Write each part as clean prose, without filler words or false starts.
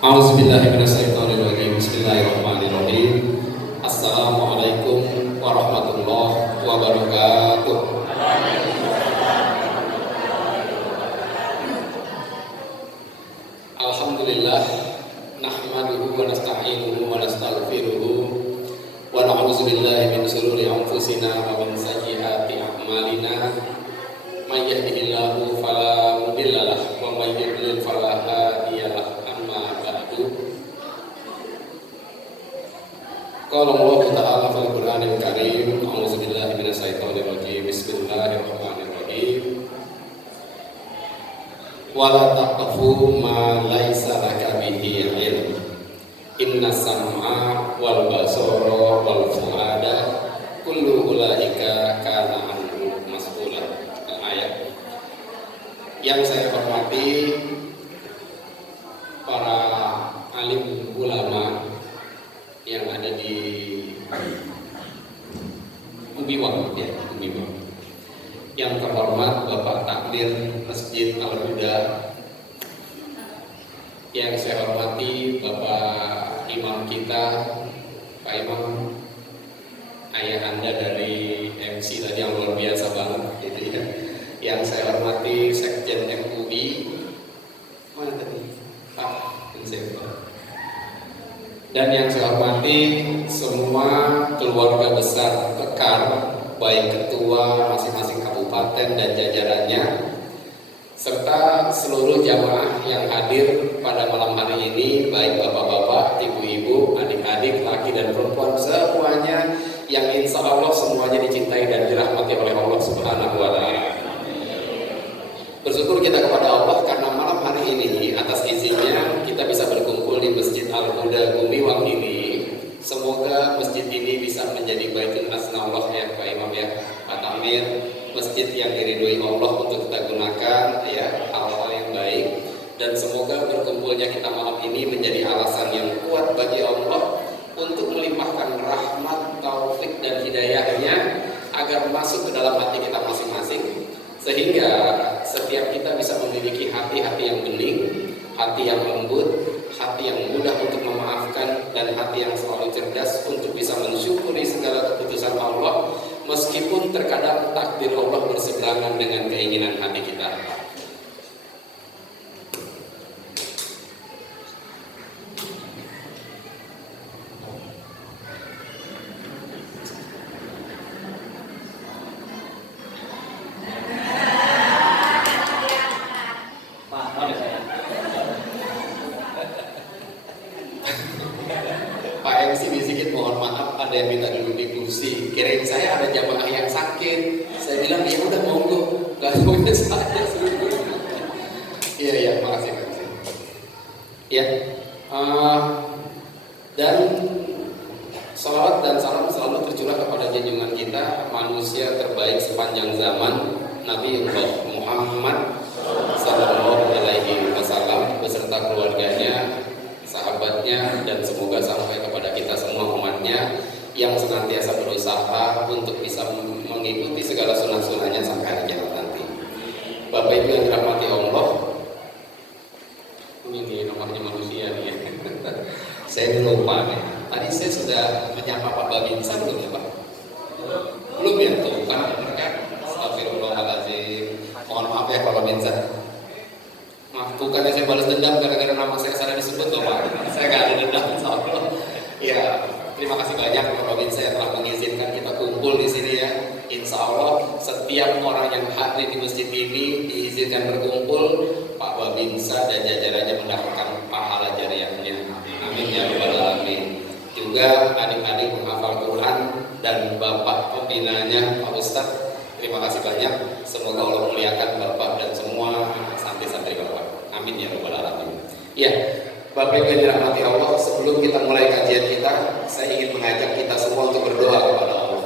A'udzubillahiminasyaitonirrajim. Bismillahirrahmanirrahim. Assalamualaikum warahmatullahi wabarakatuh. Alhamdulillah, nahmaduhu wa nasta'inuhu wa nastaghfiruhu wa na'udzubillahi min shururi anfusina wa min sayyiati a'malina. May yahdihillahu fala mudhillalah wa may yudlil fala hadiyalah. Qala Allah Ta'ala fil Qur'anil Karim, a'udzubillahi minasyaitonir rajim. Bismillahirrahmanirrahim. Wala taqfu ma laisa laka bihi ilm. Inna sam'a wal basara wal fuada kullu ulaika kana anhu mas'ula. Ayat yang saya hormati para alim ulama yang ada di Umiwang, yang terhormat Bapak Takmir Masjid Al-Huda, yang saya hormati Bapak Imam kita, Pak Imam, ayah Anda dari MC tadi yang luar biasa banget, gitu ya. Yang saya hormati Sekjen MUI, mana tadi? Pak Inseptor. Dan yang saya hormati semua keluarga besar Kekar, baik ketua masing-masing kabupaten dan jajarannya, serta seluruh jamaah yang hadir pada malam hari ini, baik bapak-bapak, ibu-ibu, adik-adik, laki dan perempuan, semuanya yang insya Allah semuanya dicintai dan dirahmati oleh Allah Subhanahu wa Ta'ala. Bersyukur kita kepada Allah karena malam hari ini atas izinnya kita bisa berkumpul di Masjid Al-Huda Gumiwang ini. Semoga masjid ini bisa menjadi baitul asnaullah ya Pak Imam ya, Pak Tamir, masjid yang diridhoi Allah untuk kita gunakan ya hal-hal yang baik, dan semoga berkumpulnya kita malam ini menjadi alasan yang kuat bagi Allah untuk melimpahkan rahmat, taufik dan hidayahnya agar masuk ke dalam hati kita masing-masing, sehingga setiap kita bisa memiliki hati-hati yang bening, hati yang lembut, hati yang mudah untuk memaafkan, dan hati yang selalu cerdas untuk bisa mensyukuri segala keputusan Allah meskipun terkadang takdir Allah berseberangan dengan keinginan hati kita. Pak MC sedikit mohon maaf, ada yang minta duduk di kursi. Kirain saya ada jamaah yang sakit. Saya bilang ya udah monggo, nggak punya saya. Iya, makasih. Ya, dan salawat dan salam selalu tercurah kepada junjungan kita, manusia terbaik sepanjang zaman, Nabi Muhammad Sallallahu Alaihi Wasallam beserta keluarganya, sahabatnya, dan semoga sampai kepada kita semua umatnya yang senantiasa berusaha untuk bisa mengikuti segala sunnah-sunnahnya sampai hari kiamat nanti. Bapak Ibu yang dirahmati Allah, ini nomornya manusia nih ya. Saya lupa nih. Tadi saya sudah menyapa Pak Babinsa belum ya Pak? Belum ya tuh kan mereka. Astagfirullahaladzim. Mohon maaf ya Pak Babinsa. Maaf, bukannya saya balas dendam gara-gara nama saya salah disebut loh Pak. Saya gak ada dendam insya Allah. Ya, terima kasih banyak Pak Babinsa yang telah mengizinkan kita kumpul di sini ya. Insya Allah setiap orang yang hadir di masjid ini diizinkan berkumpul, Pak Babinsa dan jajarannya mendapatkan pahala jariahnya. Amin ya rabbal alamin. Juga adik-adik menghafal Quran dan Bapak pembinanya Pak Ustadz, terima kasih banyak. Semoga Allah muliakan Bapak dan semua santri-santri Bapak. Amin ya rabbal alamin. Ya, Bapak Ibu yang dirahmati Allah, sebelum kita mulai kajian kita, saya ingin mengajak kita semua untuk berdoa kepada Allah.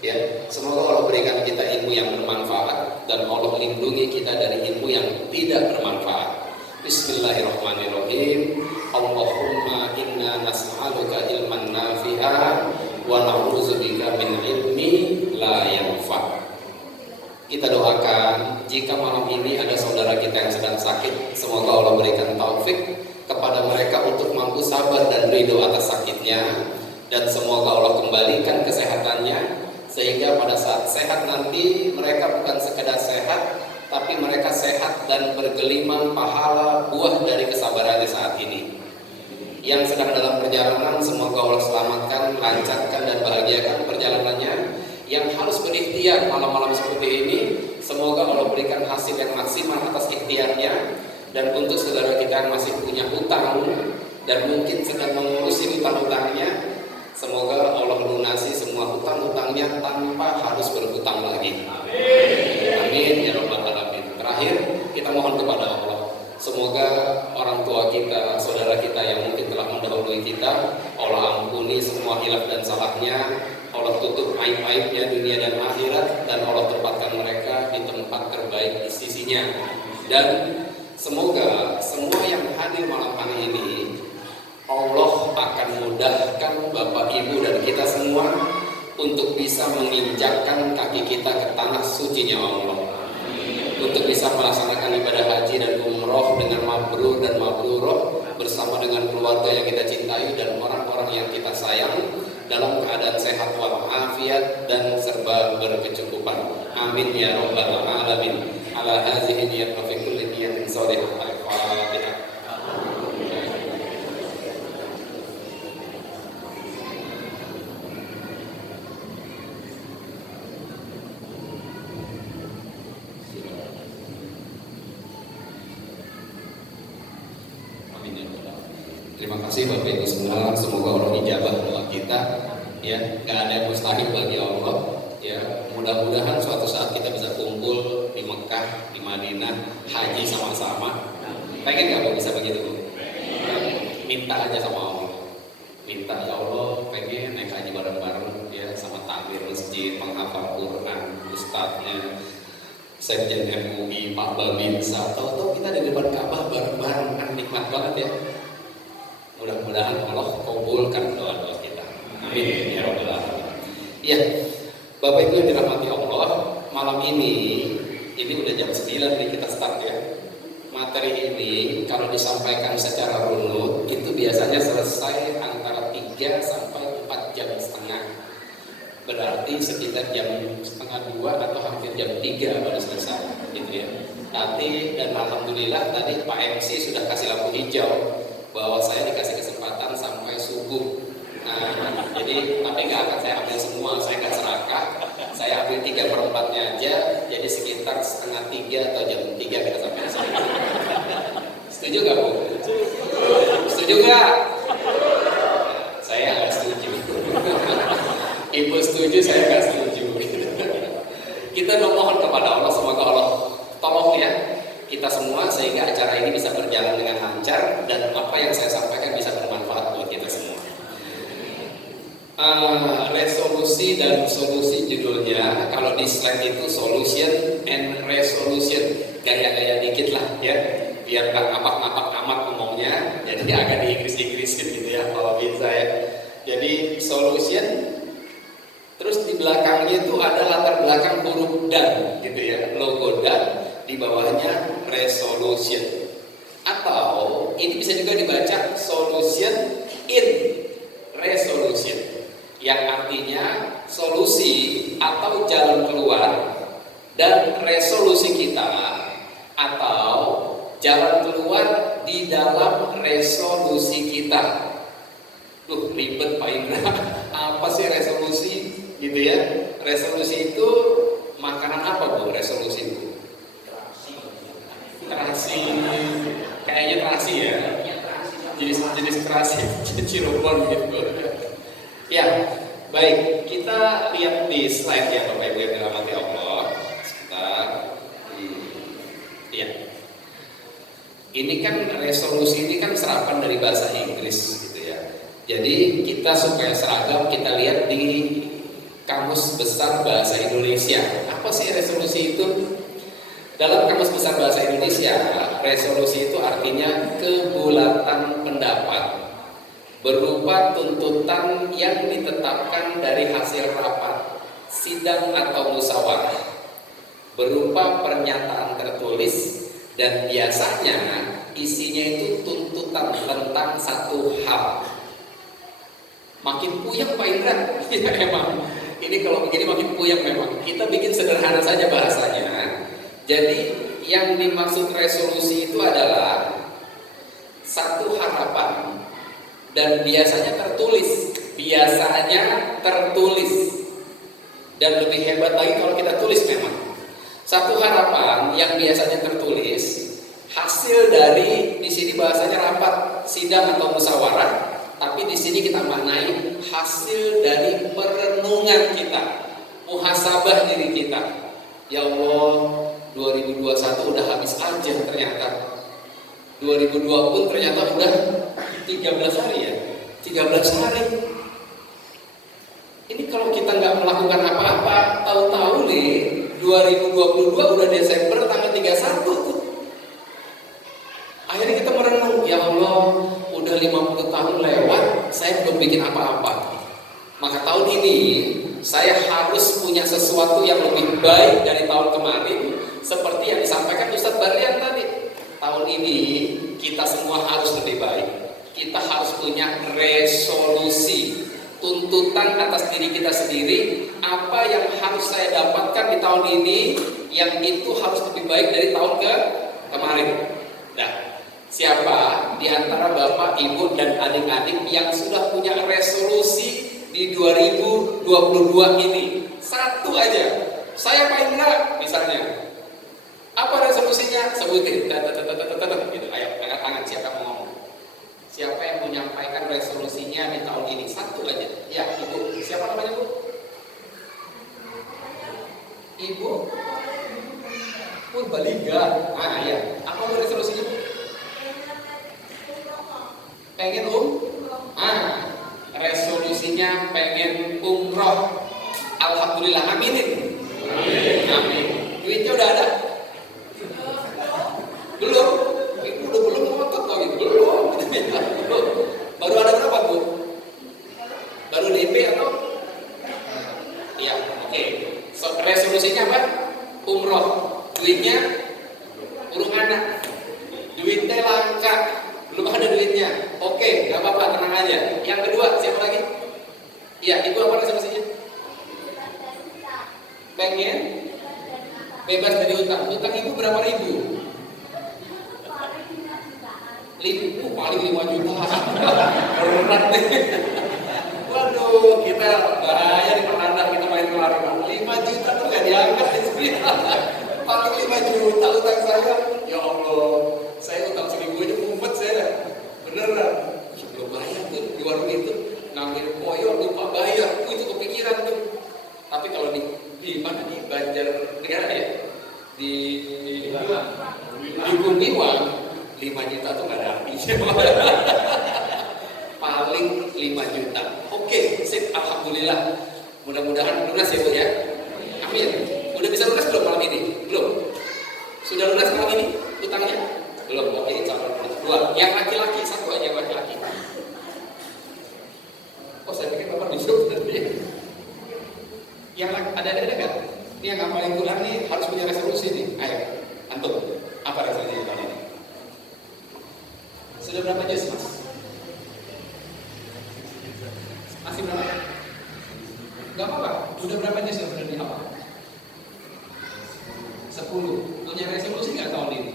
Ya, semoga Allah berikan kita ilmu yang bermanfaat dan Allah lindungi kita dari ilmu yang tidak bermanfaat. Bismillahirrahmanirrahim. Allahumma inna nas'aluka ilman nafi'a wa na'udzubika min ilmi la yanfa'. Kita doakan jika malam ini ada saudara kita yang sedang sakit, semoga Allah berikan taufik kepada kepada mereka untuk mampu sabar dan ridho atas sakitnya, dan semoga Allah kembalikan kesehatannya sehingga pada saat sehat nanti mereka bukan sekedar sehat, tapi mereka sehat dan bergelimang pahala buah dari kesabarannya saat ini. Yang sedang dalam perjalanan, semoga Allah selamatkan, lancarkan dan bahagiakan perjalanannya. Yang harus berikhtiar malam-malam seperti ini, semoga Allah berikan hasil yang maksimal atas ikhtiarnya. Dan untuk saudara kita yang masih punya hutang dan mungkin sedang mengurusi hutang-hutangnya, semoga Allah lunasi semua hutang-hutangnya tanpa harus berhutang lagi. Amin ya rabbal alamin. Terakhir, kita mohon kepada Allah, semoga orang tua kita, saudara kita yang mungkin telah mendahului kita, Allah ampuni semua hilaf dan salahnya, Allah tutup aib-aibnya dunia dan akhirat, dan Allah tempatkan mereka di tempat terbaik di sisinya. Dan semoga semua yang hadir malam hari ini, Allah akan mudahkan Bapak Ibu dan kita semua untuk bisa menginjakkan kaki kita ke tanah sucinya Allah, untuk bisa melaksanakan ibadah haji dan umroh dengan mabrur dan mabruroh bersama dengan keluarga yang kita cintai dan orang-orang yang kita sayang dalam keadaan sehat walafiat dan serba berkecukupan. Amin ya rabbal alamin. Ala hazihi niyat wa fi kulli niyatin shalihah. Al-Fatihah. Terima kasih Bapak Ibu semua, semoga Allah ijabah doa kita. Ya, gak ada yang mustahil bagi Allah. Ya, mudah-mudahan suatu saat kita bisa kumpul di Mekah, di Madinah, haji sama-sama. Pengen gak Bu bisa begitu Bu? Minta aja sama Allah. Minta ya Allah, pengen naik haji bareng-bareng ya, sama takbir masjid, menghafal Quran, ustadznya, Sekjen MUI, Pak Babinsa. Tahu-tahu kita di depan Ka'bah bareng-bareng, kan nikmat banget ya. Mudah-mudahan Allah kabulkan doa-doa kita. Amin ya rabbal alamin. Ya, Bapak Ibu yang dirahmati Allah, malam ini udah jam 9 nih kita start ya. Materi ini kalau disampaikan secara runut itu biasanya selesai antara 3 sampai 4 jam setengah. Berarti sekitar jam setengah 2 atau hampir jam 3 baru selesai gitu ya. Tapi dan alhamdulillah tadi Pak MC sudah kasih lampu hijau bahwa saya dikasih kesempatan sampai subuh. Nah, jadi tapi nggak akan saya ambil semua, saya nggak serakah. Saya ambil 3/4-nya aja, jadi sekitar setengah 3 atau jam 3 kita sampai sini. Setuju nggak Bu? Setuju nggak? Saya nggak setuju. Ibu setuju, saya nggak setuju. Kita memohon kepada Allah, semoga Allah tolong ya kita semua sehingga acara ini bisa berjalan dengan lancar dan apa yang saya sampaikan bisa bermanfaat buat kita semua. Resolusi dan solusi judulnya, kalau di slide itu solution and resolution, gaya-gaya dikit lah ya, biar nggak ngapak-ngapak amat ngomongnya, jadi agak di Inggris-Inggrisin gitu ya kalau bisa ya. Jadi solution, terus di belakangnya itu ada latar belakang huruf dan gitu ya, logo dan, di bawahnya resolution, atau ini bisa juga dibaca solution in resolution, yang artinya solusi atau jalan keluar dan resolusi kita atau jalan keluar di dalam resolusi kita. Ribet Pak Indra. Apa sih resolusi gitu ya? Resolusi itu makanan apa Bu resolusi itu? Terasi, kayaknya terasi ya, jenis terasi Cirebon gitu. Ya, baik, kita lihat di slide ya Bapak Ibu yang dirahmati Allah. Sebentar, ya. Ini kan resolusi ini kan serapan dari bahasa Inggris gitu ya. Jadi kita supaya seragam kita lihat di Kamus Besar Bahasa Indonesia. Apa sih resolusi itu? Dalam Kamus Besar Bahasa Indonesia, resolusi itu artinya kebulatan pendapat berupa tuntutan yang ditetapkan dari hasil rapat, sidang atau musyawarah, berupa pernyataan tertulis dan biasanya isinya itu tuntutan tentang satu hal. Makin puyeng Pak Indra, ya emang. Ini kalau begini makin puyeng memang. Kita bikin sederhana saja bahasanya. Jadi yang dimaksud resolusi itu adalah satu harapan dan biasanya tertulis. Dan lebih hebat lagi kalau kita tulis memang. Satu harapan yang biasanya tertulis, hasil dari di sini bahasanya rapat, sidang atau musyawarah, tapi di sini kita maknai hasil dari perenungan kita, muhasabah diri kita. Ya Allah, 2021 udah habis aja ternyata. 2020 pun ternyata udah 13 hari ya. 13 hari. Ini kalau kita nggak melakukan apa-apa, tahu-tahu nih 2022 udah Desember tanggal 31 tuh. Akhirnya kita merenung, ya Allah, udah 50 tahun lewat, saya belum bikin apa-apa. Maka tahun ini saya harus punya sesuatu yang lebih baik dari tahun kemarin, seperti yang disampaikan Ustadz Barlian tadi. Tahun ini kita semua harus lebih baik. Kita harus punya resolusi, tuntutan atas diri kita sendiri, apa yang harus saya dapatkan di tahun ini, yang itu harus lebih baik dari tahun kemarin. Nah, siapa di antara Bapak, Ibu, dan adik-adik yang sudah punya resolusi di 2022 ini? Satu aja. Saya Pak Indra misalnya. Apa resolusinya? Sebutin. Gitu. Ayo, angkat tangan siapa mau ngomong. Siapa yang menyampaikan resolusinya di tahun ini? Satu aja. Ya, Ibu. Siapa namanya, Bu? Ibu Purbalingga. Ah, ya. Apa resolusinya, Bu? Pengen resolusinya pengen umroh. Alhamdulillah, aminin. Amin. Duitnya udah ada? Belum. Ibu udah belum ngotot kok itu. Belum. Baru ada berapa, Bu? Baru DP atau? Iya, oke. So, resolusinya apa? Umroh. Duitnya urung anak. Duitnya langka. Belum ada duitnya. Oke, gak apa-apa, tenang aja. Yang kedua, siapa lagi? Iya, Ibu apa resolusinya? Pengen bebas dari utang. Utang Ibu berapa ribu? Paling 5 juta. Berat deh. Waduh, kita bahaya di perantau, kita main keluar. 5 juta tuh gak diangkat di sini. Paling 5 juta utang saya. Ya Allah, saya utang 1.000 aja mumpet saya. Beneran. Belum bayar tuh di warung itu. Ngambil koyor lupa bayar. Itu kepikiran tuh. Tapi kalau di mana, di Banjar Negara ya? Di Bumi-Wang, 5 juta tuh gak ada artinya. Paling 5 juta. Oke, sip, alhamdulillah. Mudah-mudahan lunas ya, Bu ya. Amin. Udah bisa lunas belum malam ini? Belum. Sudah lunas malam ini utangnya? Belum. Oke, calon dua. Yang laki-laki satu aja, yang laki-laki. Oh, saya pikir Bapak disuruh tadi. Yang ada nggak? Ini yang paling kurang nih harus punya resolusi nih. Ayo, antum. Apa resolusinya kali ini? Sudah berapa juz, Mas? Masih berapa? Gak apa-apa. Udah berapa juz yang sudah dihafal? 10. Punya resolusi nggak tahun ini?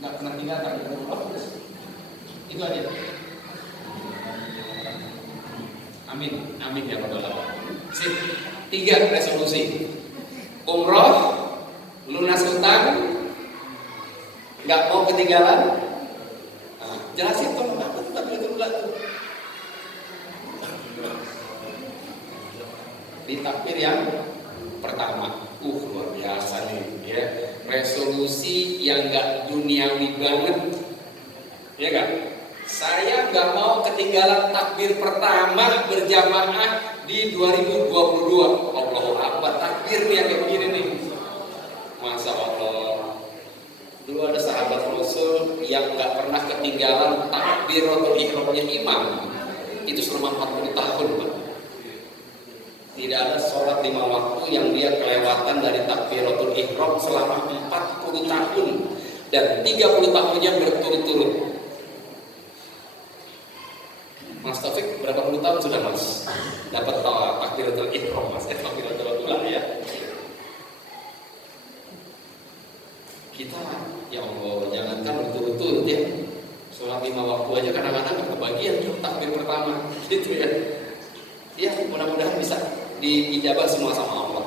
Nggak pernah tinggalkan. Itu aja. Amin. Amin ya Rabbal Alamin. Sip. 3 resolusi. Umroh, lunas hutang, nggak mau ketinggalan. Nah, jelasin tolong apa tuh tapi itu tuh. Di takbir yang pertama, luar biasa nih, ya. Resolusi yang nggak duniawi banget, ya kan? Saya nggak mau ketinggalan takbir pertama berjamaah di 2022. Allahu Akbar, takbir nih yang kayak begini nih. Masya Allah. Dulu ada sahabat Rasul yang nggak pernah ketinggalan takbiratul ihramnya imam. Itu selama 40 tahun, Pak. Tidak ada sholat 5 waktu yang dia kelewatan dari takbiratul ihram selama 40 tahun dan 30 tahunnya berturut-turut. Mas Taufik berapa puluh tahun sudah Mas dapat takbiratul ihram, Mas? Takbiratul ula ya. Kita ya Allah, jangankan berturut-turut ya. Sholat 5 waktu aja kadang-kadang nggak kebagian tuh takbir pertama, gitu ya. Ya mudah-mudahan bisa diijabah semua sama Allah.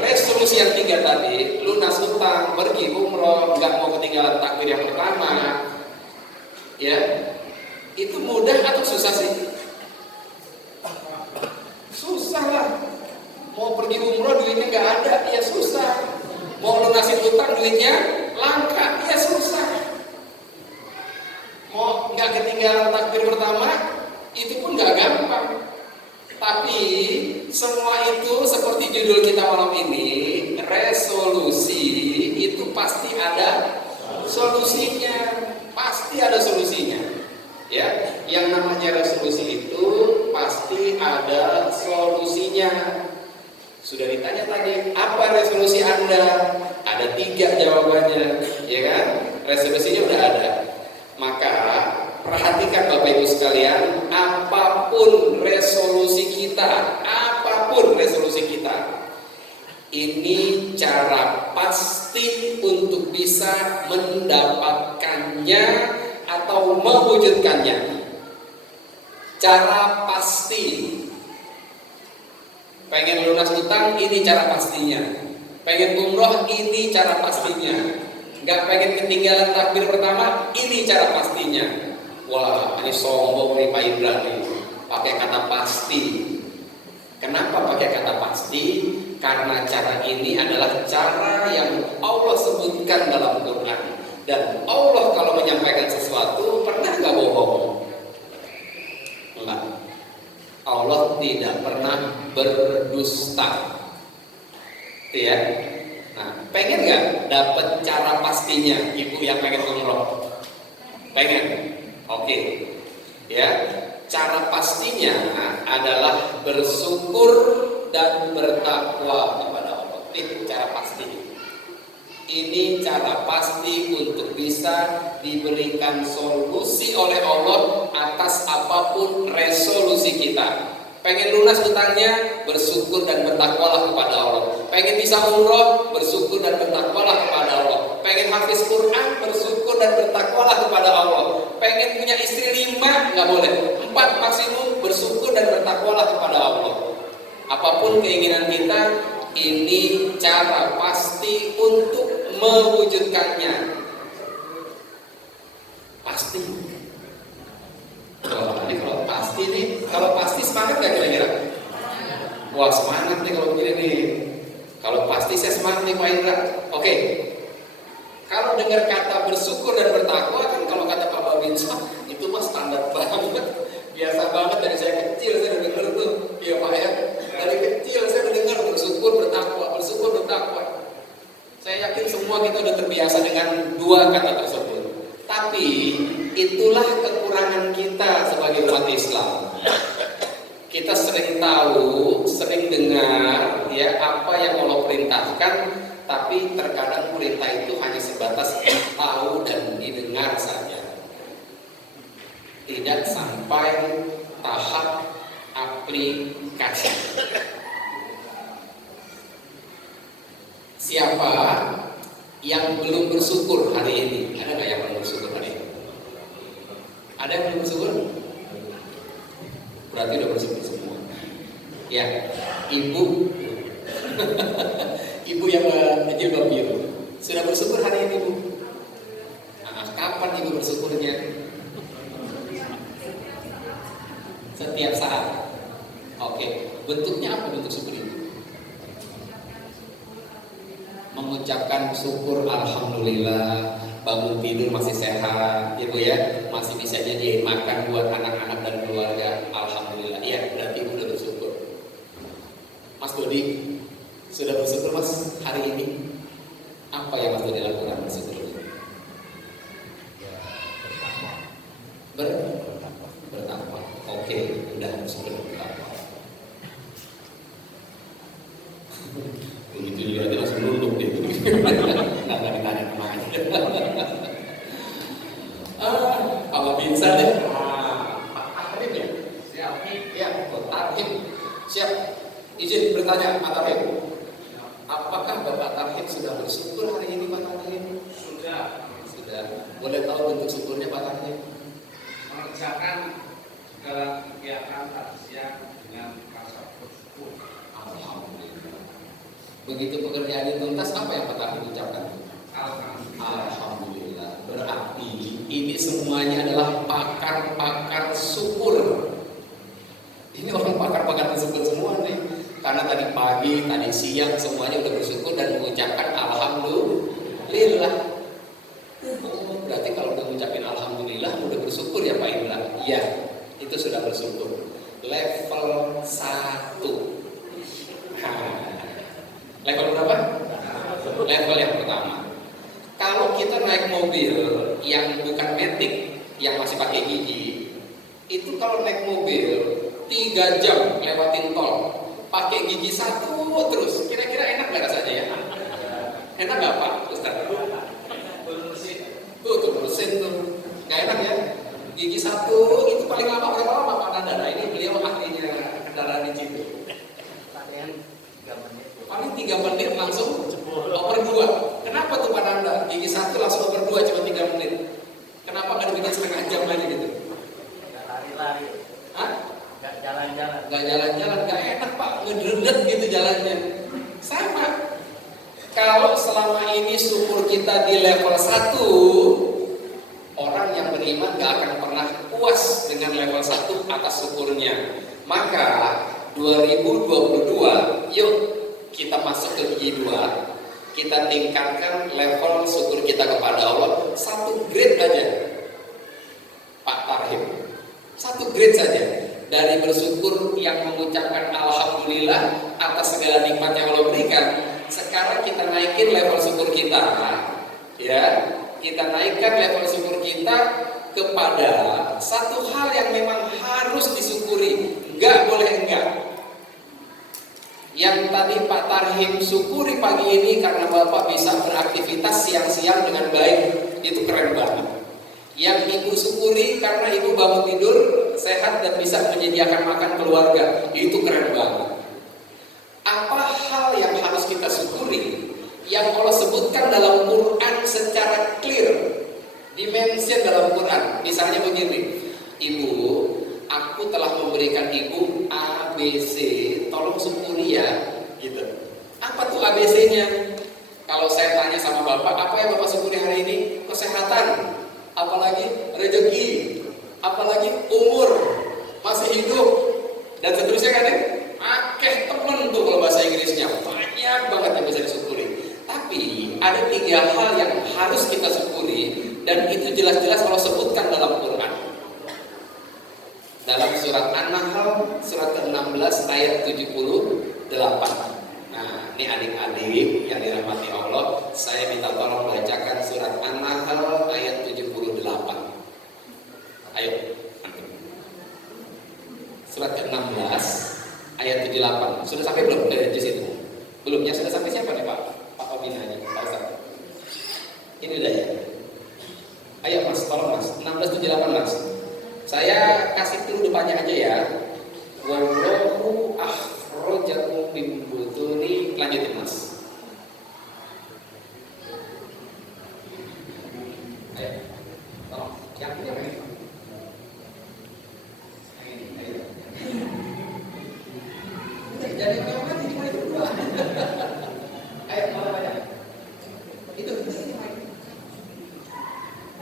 Resolusi yang 3 tadi, lunas hutang, pergi umroh, nggak mau ketinggalan takbir yang pertama, ya itu mudah atau susah sih? Susah lah. Mau pergi umroh duitnya nggak ada, ya susah. Mau lunasin hutang duitnya langka, ya susah. Mau nggak ketinggalan takbir pertama, itu pun nggak gampang. Tapi semua itu seperti judul kita malam ini, resolusi itu pasti ada solusinya, pasti ada solusinya. Ya, yang namanya resolusi itu pasti ada solusinya. Sudah ditanya tadi, apa resolusi Anda? Ada 3 jawabannya, ya kan? Resolusinya udah ada. Maka perhatikan Bapak Ibu sekalian, apapun resolusi kita, ini cara pasti untuk bisa mendapatkannya atau mewujudkannya. Cara pasti. Pengen lunas hutang, ini cara pastinya. Pengen umroh, ini cara pastinya. Nggak pengen ketinggalan takbir pertama, ini cara pastinya. Wah, ini sombong nih Pak Indra nih, pakai kata pasti. Kenapa pakai kata pasti? Karena cara ini adalah cara yang Allah sebutkan dalam Quran. Dan Allah kalau menyampaikan sesuatu pernah nggak bohong? Enggak. Allah tidak pernah berdusta. Ya. Nah, pengen nggak dapat cara pastinya, ibu yang pengen umroh? Pengen? Oke. Ya, cara pastinya adalah bersyukur dan bertakwa kepada Allah. Itu cara pasti. Ini cara pasti untuk bisa diberikan solusi oleh Allah atas apapun resolusi kita. Pengen lunas hutangnya, bersyukur dan bertakwalah kepada Allah. Pengen bisa umroh, bersyukur dan bertakwalah kepada Allah. Pengen hafiz Quran, bersyukur dan bertakwalah kepada Allah. Pengen punya istri 5, nggak boleh, 4 maksimum, bersyukur dan bertakwalah kepada Allah. Apapun keinginan kita, ini cara pasti untuk mewujudkannya. Pasti. Kalau pasti semangat gak kira-kira? Wah semangat nih kalau begini nih. Kalau pasti saya semangat nih Pak Indra. Oke. Kalau dengar kata bersyukur dan bertakwa kan kalau kata Pak Babinsa itu mah standar banget. Biasa banget dari saya kecil saya udah dengar tuh. Iya Pak ya. Dari kecil saya udah dengar bersyukur bertakwa. Saya yakin semua kita udah terbiasa dengan 2 kata tersebut. Tapi itulah kekurangan kita sebagai umat Islam. Kita sering tahu, sering dengar ya apa yang Allah perintahkan, tapi terkadang perintah itu hanya sebatas tahu dan didengar saja. Tidak sampai tahap aplikasi. Siapa yang belum bersyukur hari ini? Ada nggak yang belum bersyukur hari ini? Ada yang belum bersyukur? Berarti udah bersyukur semua. Ya, ibu, ibu yang jilbab biru, sudah bersyukur hari ini Bu? Nah, kapan ibu bersyukurnya? Setiap saat. Oke, bentuknya apa bentuk syukur ibu? Mengucapkan syukur alhamdulillah bangun tidur masih sehat, ibu ya, masih bisa jadi makan buat anak-anak dan keluarga, alhamdulillah. Iya, berarti ibu udah bersyukur. Mas Dodi sudah bersyukur Mas hari ini? Apa yang Mas Dodi lakukan bersyukur? Bertakwa. Oke, udah bersyukur bertakwa. Babinsa deh. Pak Tarhim ya? Siap. Ya, Pak Tarhim. Siap. Izin bertanya Pak Tarhim. Apakah Bapak Tarhim sudah bersyukur hari ini Pak Tarhim? Sudah. Boleh tahu bentuk syukurnya Pak Tarhim? Mengerjakan segala kegiatan tadi siang dengan rasa bersyukur. Alhamdulillah. Begitu pekerjaan itu tuntas, apa yang Pak Tarhim ucapkan? Alhamdulillah. Berarti ini semuanya adalah pakar-pakar syukur. Ini orang pakar-pakar syukur semua nih. Karena tadi pagi, tadi siang semuanya udah bersyukur dan mengucapkan alhamdulillah. Oh, berarti kalau udah mengucapkan alhamdulillah udah bersyukur ya Pak Indra? Iya, itu sudah bersyukur. Level 1. Level berapa? Level yang pertama. Kalau kita naik mobil yang bukan matic, yang masih pakai gigi, itu kalau naik mobil 3 jam lewatin tol, pakai gigi 1 terus, kira-kira enak nggak rasanya ya? Enak nggak Pak Ustaz? Tuh mesin tuh, nggak enak ya? Gigi 1 itu paling lama berapa lama Pak Nanda? Nah, ini beliau ahlinya kendaraan di situ. Paling 3 menit langsung over 2. Kenapa tuh Pak Nanda? Gigi 1 langsung over 2 cuma 3 menit. Kenapa nggak dibikin setengah jam aja gitu? Gak lari-lari. Hah? Gak jalan-jalan. Gak jalan-jalan, gak enak Pak, ngedredet gitu jalannya. Sama. Kalau selama ini syukur kita di level 1, orang yang beriman gak akan pernah puas dengan level 1 atas syukurnya. Maka 2022, yuk kita masuk ke gigi 2, kita tingkatkan level syukur kita kepada Allah 1 grade aja Pak Tarhim, 1 grade saja. Dari bersyukur yang mengucapkan alhamdulillah atas segala nikmat yang Allah berikan, sekarang kita naikin level syukur kita, ya, kita naikkan level syukur kita kepada satu hal yang memang harus disyukuri, nggak boleh enggak. Yang tadi Pak Tarhim syukuri pagi ini karena Bapak bisa beraktivitas siang-siang dengan baik, itu keren banget. Yang Ibu syukuri karena Ibu bangun tidur sehat dan bisa menyediakan makan keluarga, itu keren banget. Apa hal yang harus kita syukuri yang Allah sebutkan dalam Quran secara clear, dimensi dalam Quran? Misalnya begini, Ibu, aku telah memberikan Ibu ABC, tolong syukuri ya, gitu. Apa tuh ABC-nya? Kalau saya tanya sama Bapak, apa yang Bapak syukuri hari ini? Kesehatan, apalagi rezeki, apalagi umur, masih hidup, dan seterusnya kan ya? Akeh temen tuh kalau bahasa Inggrisnya, banyak banget yang bisa disyukuri. Tapi ada 3 hal yang harus kita syukuri, dan itu jelas-jelas Allah sebutkan dalam Quran. Dalam surat An-Nahl, surat ke-16 ayat 78. Nah, ini adik-adik yang dirahmati Allah, saya minta tolong bacakan surat An-Nahl ayat 78. Ayo. Surat ke-16 ayat 78. Sudah sampai belum dari situ? Belumnya sudah sampai siapa nih Pak? Pak Ominanya, Pak Ustaz. Ini udah ya. Ayo Mas, tolong Mas. 1678 Mas. Saya kasih dulu depannya aja ya. Wallahu akhrajakum min butuni. Lanjutin Mas. Ayo. Tolong. Yang ini apa ini? Jadi kalau mati cuma itu dua. Ayo mau apa ya? Itu ini.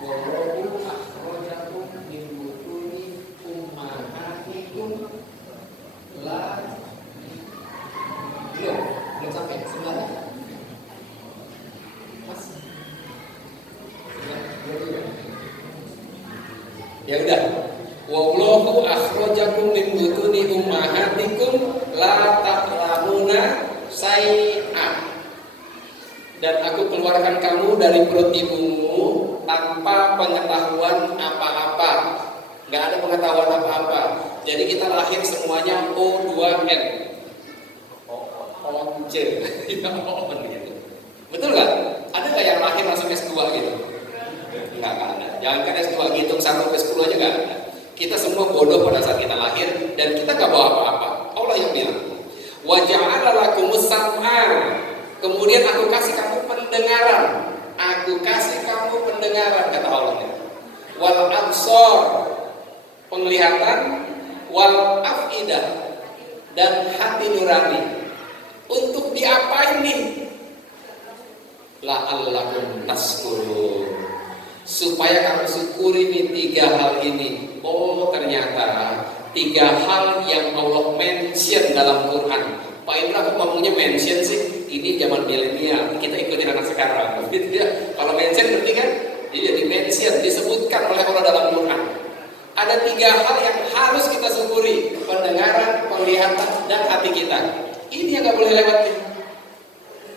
Wallahu akhrajakum min butuni ummahatikum la. Belum sampai sebelah. Mas. Ya udah. Wallahu akhrajakum min butuni ummahatikum la ta'lamuna say'a. Dan aku keluarkan kamu dari perut ibumu tanpa pengetahuan apa-apa. Gak ada pengetahuan apa-apa. Jadi kita lahir semuanya O2N. Oncil. Gitu. Betul gak? Ada gak yang lahir langsung S2 gitu? Nggak ada. Jangankan S2, hitung 1 sampai 10 aja nggak ada. Kita semua bodoh pada saat kita lahir dan kita nggak bawa apa-apa. Allah yang bilang. Wa ja'ala lakumus sam'a. Kemudian aku kasih kamu pendengaran. Aku kasih kamu pendengaran, kata Allah. Wal absar, penglihatan, wal afidah, dan hati nurani. Untuk diapain nih? La'allakum tashkurun, supaya kamu syukuri nih 3 hal ini. Oh, ternyata 3 hal yang Allah mention dalam Quran. Pak Indra kok ngomongnya mention sih? Ini zaman milenial, kita ikutin anak sekarang gitu ya. Kalau mention berarti kan dia jadi mention, disebutkan oleh Allah dalam Quran. Ada 3 hal yang harus kita syukuri: pendengaran, penglihatan, dan hati kita. Ini yang gak boleh lewat nih.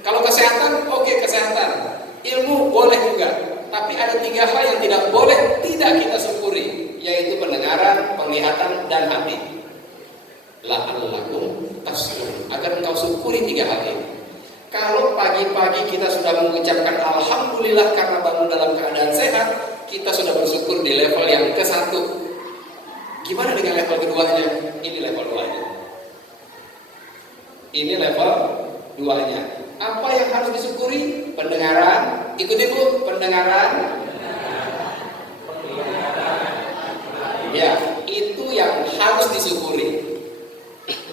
Kalau kesehatan, oke, kesehatan. Ilmu boleh juga. Tapi ada 3 hal yang tidak boleh tidak kita syukuri, yaitu pendengaran, penglihatan, dan hati. La'allakum tashkurun, agar engkau syukuri 3 hal ini. Kalau pagi-pagi kita sudah mengucapkan alhamdulillah karena bangun dalam keadaan sehat, kita sudah bersyukur di level yang ke-1. Gimana dengan level keduanya? Ini level 2-nya. Ini level 2-nya. Apa yang harus disyukuri? Pendengaran. Ikuti Bu, pendengaran. Ya, itu yang harus disyukuri.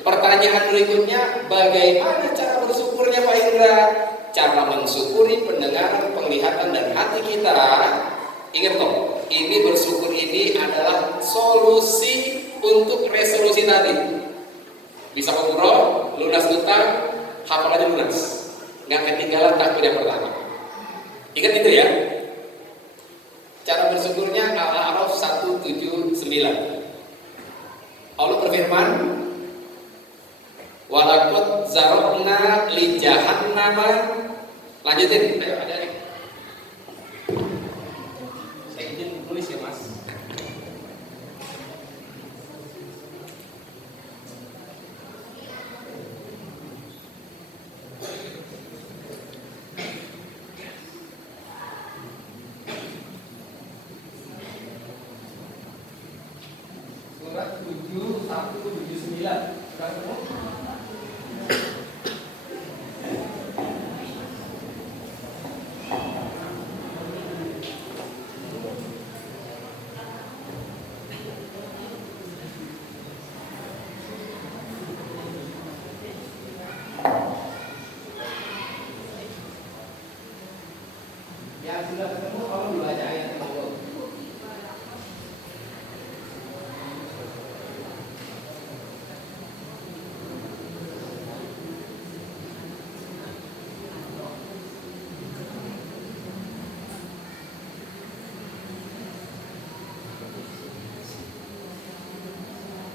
Pertanyaan berikutnya, bagaimana cara bersyukurnya Pak Indra? Cara mensyukuri pendengaran, penglihatan, dan hati kita. Ingat toh, ini bersyukur ini adalah solusi untuk resolusi tadi. Bisa umroh, lunas utang, hafalannya lunas, nggak ketinggalan takbir yang pertama. Ingat itu ya. Cara bersyukurnya Al-A'raf 179. Allah berfirman, walaqad zara'na li jahannama. Lanjutin, ayo ada nih. Saya izin tulis ya Mas. Surat 7179. Sudah ketemu? Yang sudah ketemu kalau dibaca ayat Allah.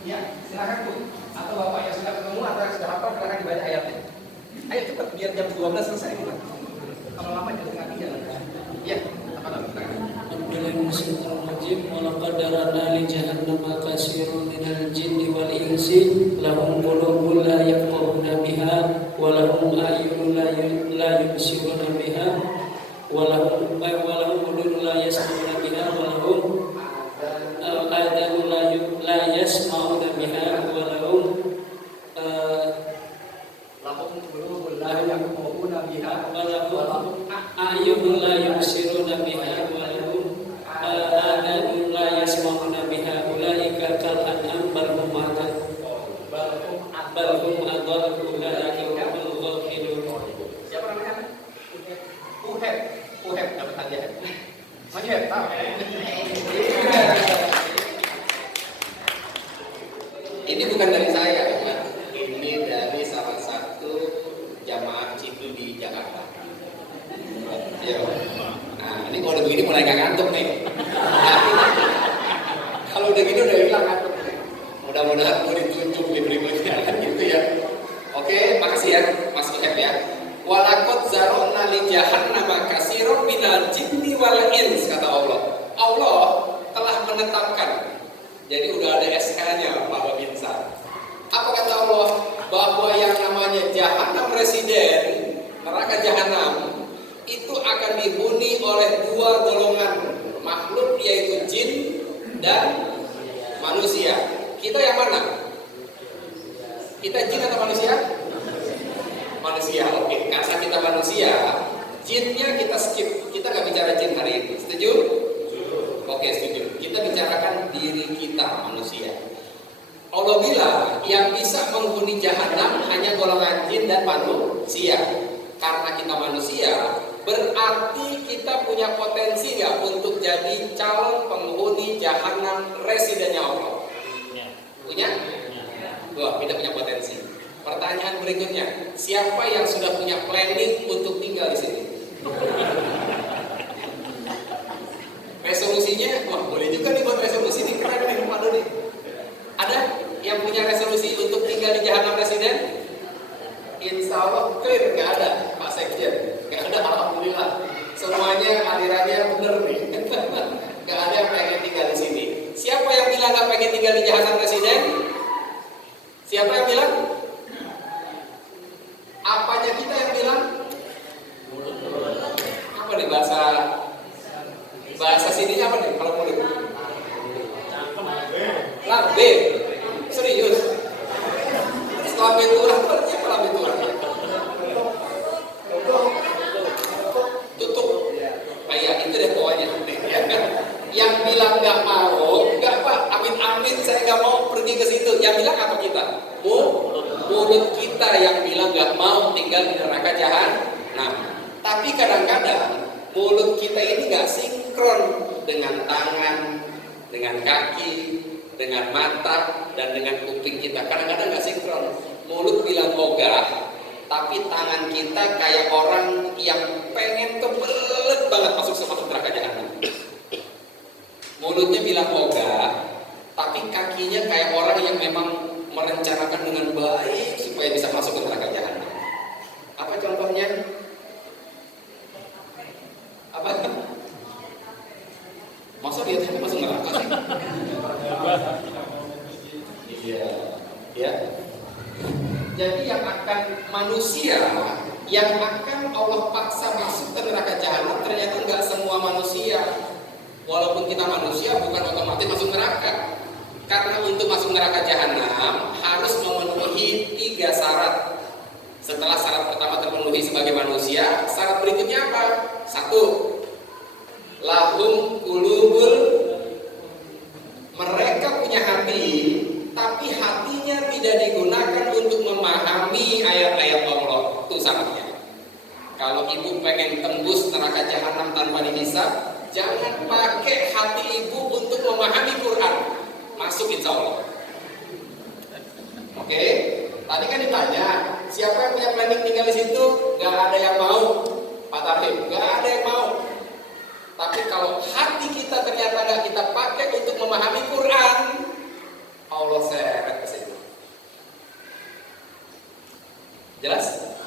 Ya, silakan Bu. Atau Bapak yang sudah ketemu atau yang sudah hafal, silakan dibaca ayatnya. Ayo cepat biar jam 12 selesai. Kalau lama jadi setengah 3. Ya, apa namanya? Bismillahirrahmanirrahim. Wa laqad darana li jahannama katsirun minal jinni wal insi lahum qulubun la yafqahuna biha wa lahum a'yunun la yubsiruna biha wa lahum qulubun la yasma'una biha wa lahum adhanun la yasma'una biha wa lahum qulubun la yafqahuna biha wa lahum a'yunun la yubsiruna biha wa lahum adhanun la yasma'una biha ulaika kal an'am bal hum adall ulaika humul ghafilun. Siapa namanya? Uheb dapat hadiah. Masih ya? Tahu. Ini bukan dari saya, teman. Ini dari salah satu jamaah Citu di Jakarta. Ya. Nah, ini kalau udah begini mulai nggak ngantuk nih. Kalau udah gini udah hilang ngantuk nih. Mudah-mudahan mau ditunjuk di berikutnya kan gitu ya. Oke, makasih ya Mas Uheb ya. Walaqad zara'na li jahannama katsiran minal jinni wal ins, kata Allah. Allah telah menetapkan. Jadi udah ada SK-nya Pak Babinsa. Apa kata Allah? Bahwa yang namanya jahanam residen, neraka jahanam itu akan dihuni oleh 2 golongan makhluk yaitu jin dan manusia. Kita yang mana? Kita jin atau manusia? Manusia, oke. Karena kita manusia, jinnya kita skip. Kita nggak bicara jin hari ini. Setuju? Oke, setuju. Kita bicarakan diri kita, manusia. Allah bilang yang bisa menghuni jahanam hanya golongan jin dan manusia. Karena kita manusia, berarti kita punya potensi nggak untuk jadi calon penghuni jahanam residennya Allah? Punya? Wah, kita punya potensi. Pertanyaan berikutnya, siapa yang sudah punya planning untuk tinggal di sini? Resolusinya, wah boleh juga nih buat resolusi nih, keren nih, waduh nih. Ada yang punya resolusi untuk tinggal di jahanam residen? Insya Allah clear, nggak ada Pak Sekjen, nggak ada, alhamdulillah. Semuanya alirannya bener nih, nggak ada yang pengen tinggal di sini. Siapa yang bilang nggak pengen tinggal di jahanam residen? Siapa yang bilang? Apanya kita yang bilang? Apa nih bahasa sininya apa nih kalau mulut? Lambe. Serius. Lambe turah itu artinya apa lambe turah? Tutup. Kayak itu deh pokoknya. Yang bilang nggak mau, nggak Pak, amin saya nggak mau pergi ke situ. Yang bilang apa kita? Mulut kita yang bilang nggak mau tinggal di neraka jahanam. Tapi kadang-kadang mulut kita ini nggak sinkron dengan tangan, dengan kaki, dengan mata, dan dengan kuping kita. Kadang-kadang nggak sinkron. Mulut bilang ogah, tapi tangan kita kayak orang yang pengen kebelet banget masuk neraka jahanam. Mulutnya bilang ogah, tapi kakinya kayak orang yang memang merencanakan dengan baik supaya bisa masuk ke neraka jahanam. Apa contohnya? Apa? Masa dia tuh masuk neraka sih? Iya, ya. Jadi yang akan manusia yang akan Allah paksa masuk ke neraka jahanam ternyata nggak semua manusia. Walaupun kita manusia bukan otomatis masuk neraka. Karena untuk masuk neraka jahanam harus memenuhi 3 syarat. Setelah syarat pertama terpenuhi sebagai manusia, syarat berikutnya apa? 1. Lahum qulubul, mereka punya hati, tapi hatinya tidak digunakan untuk memahami ayat-ayat Allah. Itu syaratnya. Kalau ibu pengen tembus neraka jahanam tanpa dihisab, jangan pakai hati ibu untuk memahami Quran. Masuk insya Allah. Oke, tadi kan ditanya siapa yang punya planning tinggal di situ? Gak ada yang mau, Pak Tarhim. Gak ada yang mau. Tapi kalau hati kita ternyata gak kita pakai untuk memahami Quran, Allah seret ke situ. Jelas?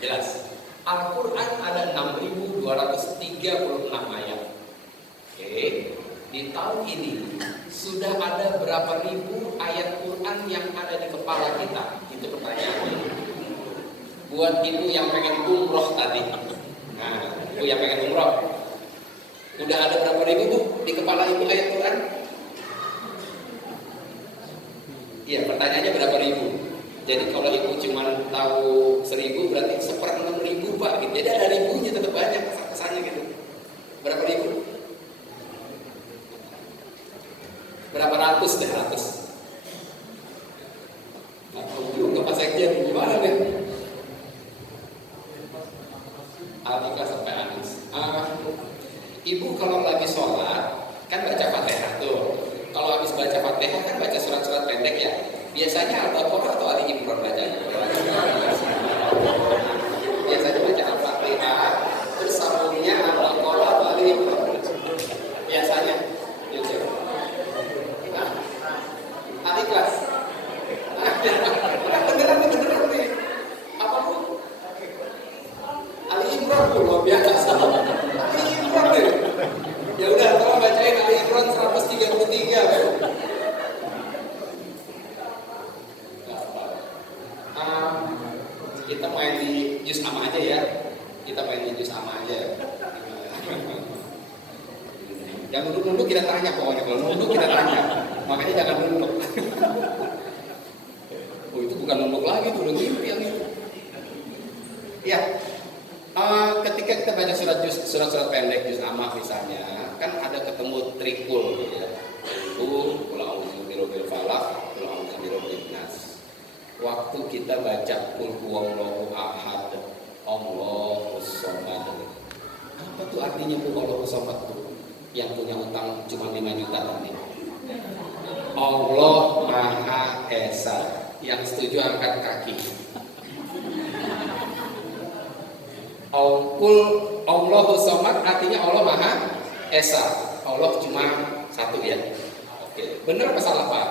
Jelas. Al-Quran ada 6.236 ayat. Oke. Di tahun ini sudah ada berapa ribu ayat Quran yang ada di kepala kita? Itu pertanyaannya. Buat ibu yang pengen umroh tadi, nah, ibu yang pengen umroh, udah ada berapa ribu bu di kepala ibu ayat Quran? Iya, pertanyaannya berapa ribu? Jadi kalau ibu cuma tahu 1.000 berarti 1/6.000 pak. Gitu. Jadi ada ribunya tetap banyak kesannya gitu. Berapa ribu? Berapa ratus deh, ratus. Nah, juga Pak Sekjen, gimana deh? Alika sampai Anis. Ibu kalau lagi sholat, kan baca Fatihah tuh. Kalau habis baca Fatihah kan baca surat-surat pendek ya. Biasanya Al-Baqarah atau Ali Imran bacanya? Biasanya baca Al-Fatihah, terus sambungnya Al-Baqarah atau Ali Imran. Biasanya. Adik kelas. Beneran nih. Apa bu? Ali Imran bu, luar biasa. Ali Imran deh. Ya udah, tolong bacain Ali Imran 133. Kita main di juz amma aja ya. Yang nunduk kita tanya pokoknya, kalau nunduk kita tanya. Makanya jangan nunduk. Oh itu bukan nunduk lagi, itu udah mimpi yang itu. Ya, ketika kita baca surat-surat pendek, juz amah misalnya, kan ada ketemu trikul gitu ya. Kul a'udzu birabbil falaq, kul a'udzu birabbin nas. Waktu kita baca kul huwallahu ahad, Allahus samad. Apa tuh artinya kul Allahus samad tuh? Yang punya utang cuma 5 juta tadi. Allah Maha Esa. Yang setuju angkat kaki. Kul Allahus samad artinya Allah Maha Esa. Allah cuma satu ya. Oke, benar apa salah Pak?